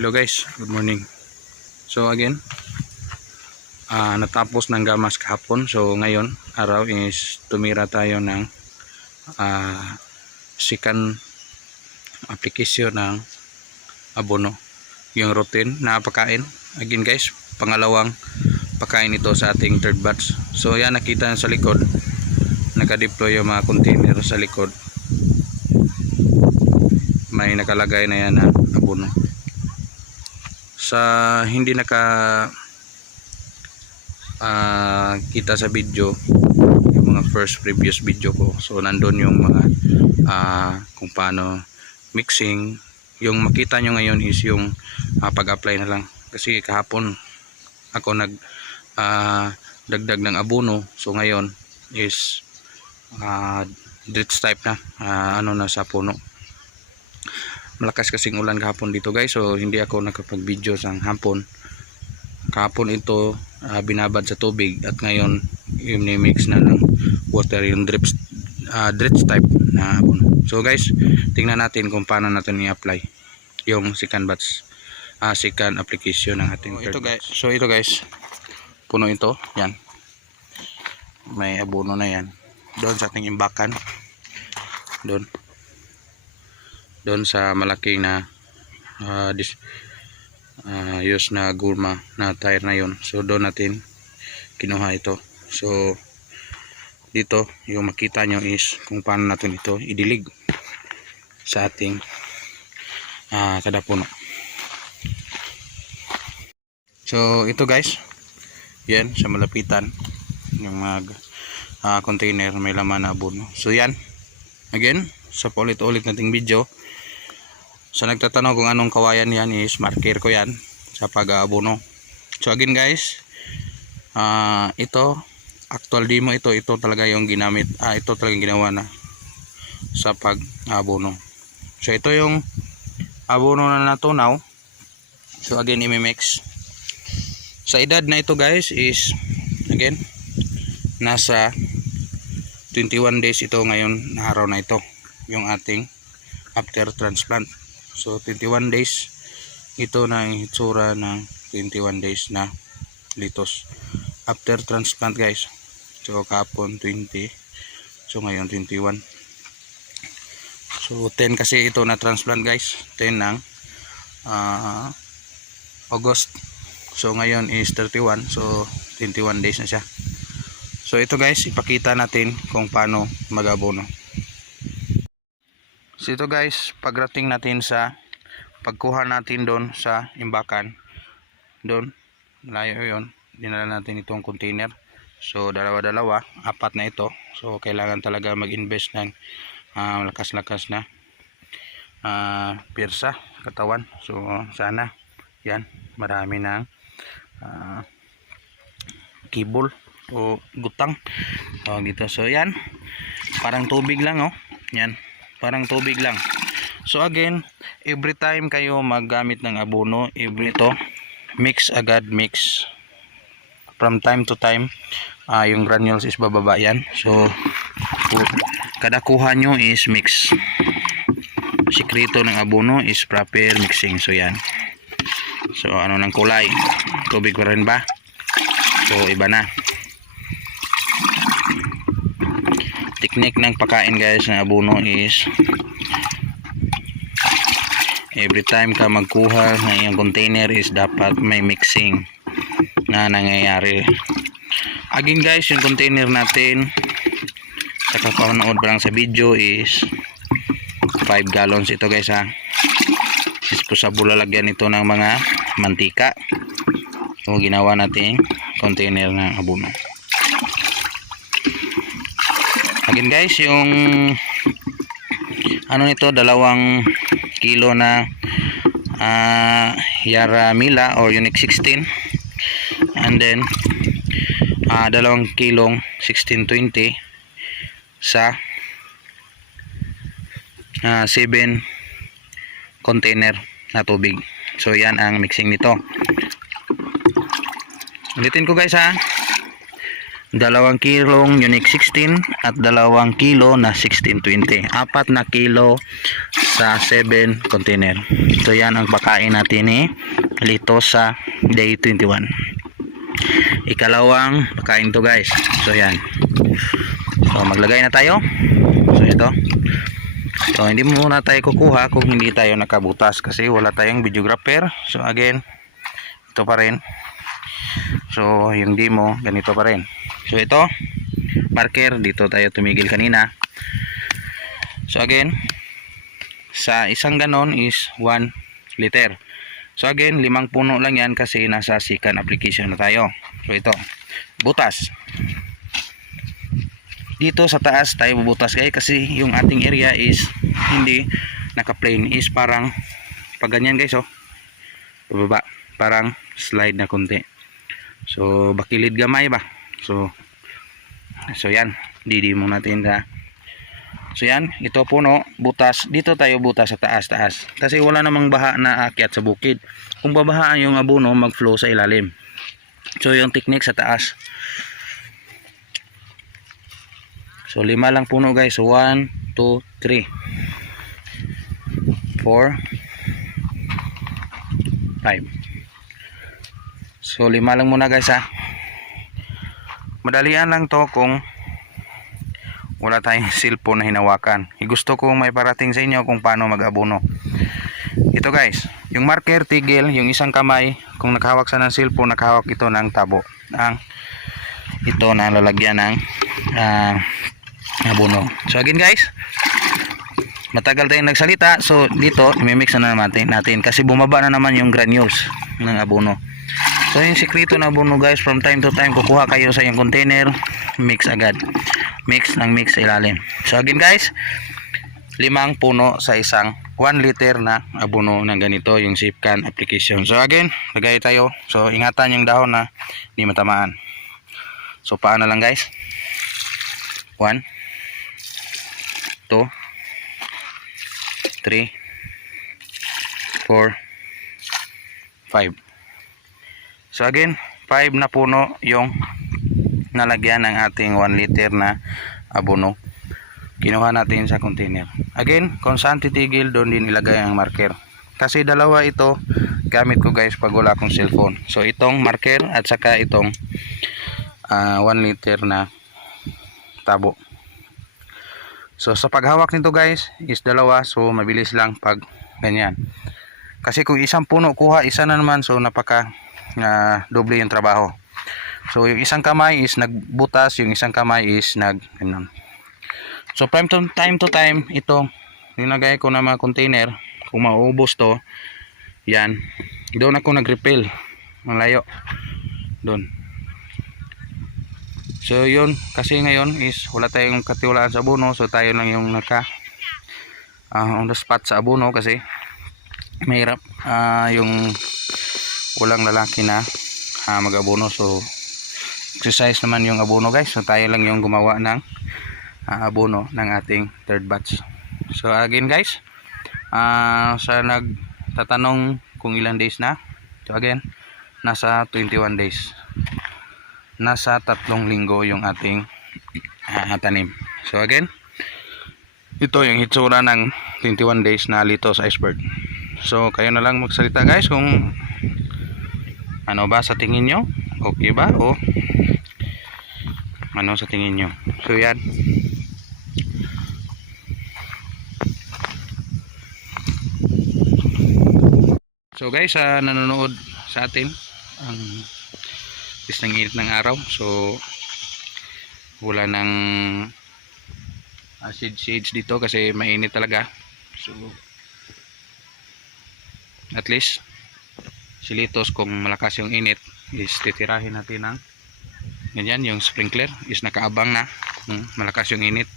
Hello guys, good morning. So again, natapos ng gamas kahapon. So ngayon, araw is tumira tayo ng second application ng abono. Yung routine na pagkain. Again guys, pangalawang pagkain ito sa ating third batch. So yan, nakita sa likod, naka-deploy yung mga container sa likod. May nakalagay na yan na abono. Sa hindi kita sa video, yung mga previous video ko, so nandun yung mga kung paano mixing. Yung makita nyo ngayon is yung pag-apply na lang, kasi kahapon ako dagdag ng abono. So ngayon is dritz type na, na sa puno. Malakas kasing ulan kahapon dito guys, so hindi ako nakapag-video sa hapon. Kahapon ito binabad sa tubig, at ngayon yung mix na ng water, yung dritz type na abono. So guys, tingnan natin kung paano natin i-apply yung second batch, second application ng ating third batch. So ito guys, puno ito, yan. May abono na yan. Doon sa ating imbakan, doon sa malaking na use na gulma na tire na yon. So doon natin kinuha ito. So dito yung makita nyo is kung paano natin ito idilig sa ating kada puno. So ito guys, yan sa malapitan yung mga container may laman na abono. So yan, again sa paulit-ulit nating video. So nagtatanong kung anong kawayan yan, is marker ko yan sa pag-aabono. So again guys, ito actual demo, ito talaga yung ginamit, ito talaga yung ginawa na sa pag-aabono. So ito yung abono na natunaw. So again, imimix. Sa edad na ito guys is again nasa 21 days ito ngayon na araw na ito, yung ating after transplant. So 21 days ito na ang hitsura ng 21 days na litos after transplant guys. So kahapon 20, so ngayon 21. So 10 kasi ito na transplant guys, 10 ng August. So ngayon is 31, so 21 days na siya. So ito guys, ipakita natin kung paano mag-abono. So ito guys, pagrating natin sa pagkuha natin doon sa imbakan, doon layo yon, dinala natin itong container. So dalawa-dalawa, apat na ito. So kailangan talaga mag-invest ng lakas-lakas na pirsa, katawan. So sana yan, marami ng kibol o gutang dito. So yan, parang tubig lang, oh yan, parang tubig lang. So again, every time kayo maggamit ng abono, ito mix agad, mix from time to time. Yung granules is bababa yan. So kada kuha nyo is mix. Sikreto ng abono is proper mixing. So yan, so ano ng kulay, tubig pa rin ba? So iba na technique ng pagkain guys ng abono is every time ka magkuha ng iyong container is dapat may mixing na nangyayari. Again guys, yung container natin sa kapanood pa lang sa video is 5 gallons ito guys ha. Disposable lalagyan ito ng mga mantika. So ginawa natin container ng abono. Again guys, yung ano nito, 2 kilo na Yara Mila or Unique 16, and then 2 kilong 1620 sa 7 container na tubig. So yan ang mixing nito. Ulitin ko guys ha, 2 kilong Unique 16 at 2 kilo na 1620. 4 na kilo sa 7 container. So yan ang pakain natin ni Lito sa day 21. Ikalawang pakain to guys. So yan. So maglagay na tayo. So ito. So hindi muna tayo kukuha kung hindi tayo nakabutas kasi wala tayong videographer. So again, ito pa rin. So yung demo ganito pa rin. So ito marker, dito tayo tumigil kanina. So again, sa isang ganon is 1 liter. So again, 5 puno lang yan kasi nasa second application na tayo. So ito, butas. Dito sa taas tayo bubutas guys kasi yung ating area is hindi naka-plane, is parang pag ganyan guys, oh. Pababa, parang slide na konti. So bakilid gamay ba? So yan, didimo natin na. So yan, ito puno, butas. Dito tayo butas sa taas. Kasi wala namang baha na aakyat sa bukid. Kung babahaan yung abono, mag-flow sa ilalim. So yung technique sa taas. So 5 lang puno guys. 1, 2, 3, 4, 5. So 5 lang muna guys ha. Madalian lang to kung wala tayong cellphone na hinawakan. Gusto kong may parating sa inyo kung paano mag-abono. Ito guys, yung marker, tigil, yung isang kamay, kung nakahawak sa ng cellphone, nakahawak ito ng tabo. Ito na lalagyan ng abono. So again guys, matagal tayong nagsalita. So dito, imimix na natin kasi bumaba na naman yung granules ng abono. So yung sikreto na abono guys, from time to time kukuha kayo sa yung container, mix agad. Mix sa ilalim. So again guys, 5 puno sa isang 1 liter na abono ng ganito yung Sipcan application. So again, lagay tayo. So ingatan yung dahon na hindi matamaan. So paano lang guys? 1, 2, 3, 4, 5. So again, 5 na puno yung nalagyan ng ating 1 liter na abono. Kinuha natin sa container. Again, kung saan titigil, doon din ilagay ang marker. Kasi dalawa ito gamit ko guys pag wala akong cellphone. So itong marker at saka itong 1 liter na tabo. So sa paghawak nito guys is dalawa, so mabilis lang pag ganyan. Kasi kung isang puno kuha, isa na naman, so napaka doble yung trabaho. So yung isang kamay is nagbutas, yung isang kamay is ganun. So from time to time, ito nilagay ko na mga container. Kung mauubos to, yan, doon ako nag-refill, malayo doon. So yun, kasi ngayon is wala tayong katiwalaan sa abono, so tayo lang yung naka on the spot sa abono kasi mahirap yung walang lalaki na mag-abono. So exercise naman yung abono guys, so tayo lang yung gumawa ng abono ng ating third batch. So again guys, sa nagtatanong kung ilang days na, so again, nasa 21 days, nasa 3 linggo yung ating tanim. So again, ito yung hitsura ng 21 days na Litos Iceberg. So kayo na lang magsalita guys kung ano ba sa tingin nyo, okay ba o ano sa tingin nyo. So yan, so guys, nanonood sa atin ang ng init ng araw, so wala nang shades dito kasi mainit talaga. So at least si Litos, kung malakas yung init, is titirahin natin ng ganyan, yung sprinkler is nakaabang na malakas yung init.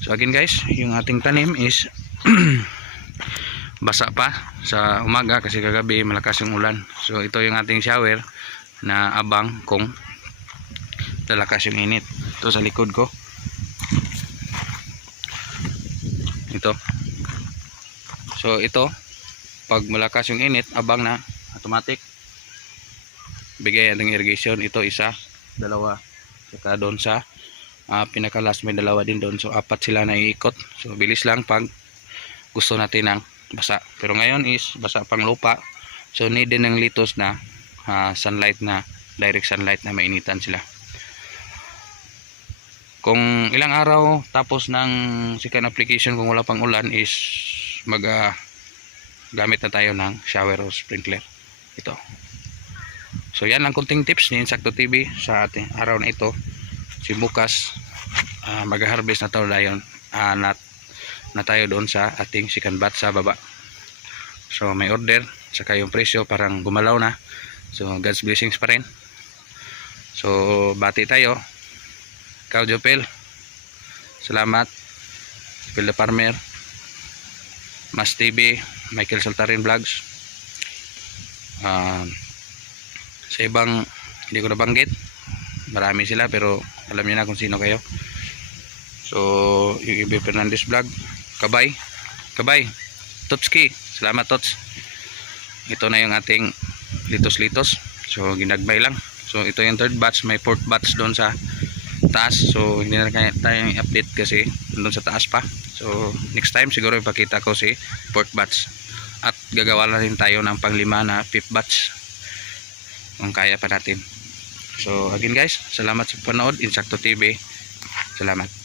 So again guys, yung ating tanim is basa pa sa umaga kasi kagabi malakas yung ulan. So ito yung ating shower na abang kung lalakas yung init. Ito sa likod ko, ito. So ito, pag malakas yung init, abang na, automatic bigay ang irrigation. Ito isa, dalawa, saka doon sa pinakalas may dalawa din doon, so 4 sila na iikot. So bilis lang pag gusto natin ng basa, pero ngayon is basa pang lupa, so need din ng litos na sunlight, na direct sunlight, na mainitan sila. Kung ilang araw tapos ng second application, kung wala pang ulan, is gamit na tayo ng shower o sprinkler. Ito. So yan ang kunting tips ni Insakto TV sa ating araw na ito. Si bukas mag-harvest na tayo na tayo doon sa ating second batch sa baba. So may order, saka yung presyo parang gumalaw na. So God's blessings pa rin. So bati tayo. Ikaw Jopel, salamat. Jopel the Farmer, Mas TV, Michael Saltarin Vlogs. Sa ibang hindi ko nabanggit, marami sila pero alam niyo na kung sino kayo. So yung Ibe Fernandez Vlog, Kabay Totski, salamat Tots. Ito na yung ating litos. So ginagbay lang. So ito yung third batch, may fourth batch doon sa taas. So hindi na kaya tayong update kasi doon sa taas pa. So next time siguro ipakita ko si fourth batch, at gagawa na rin tayo ng panglima na fifth batch kung kaya pa natin. So again guys, salamat sa panood. Insakto TV, salamat.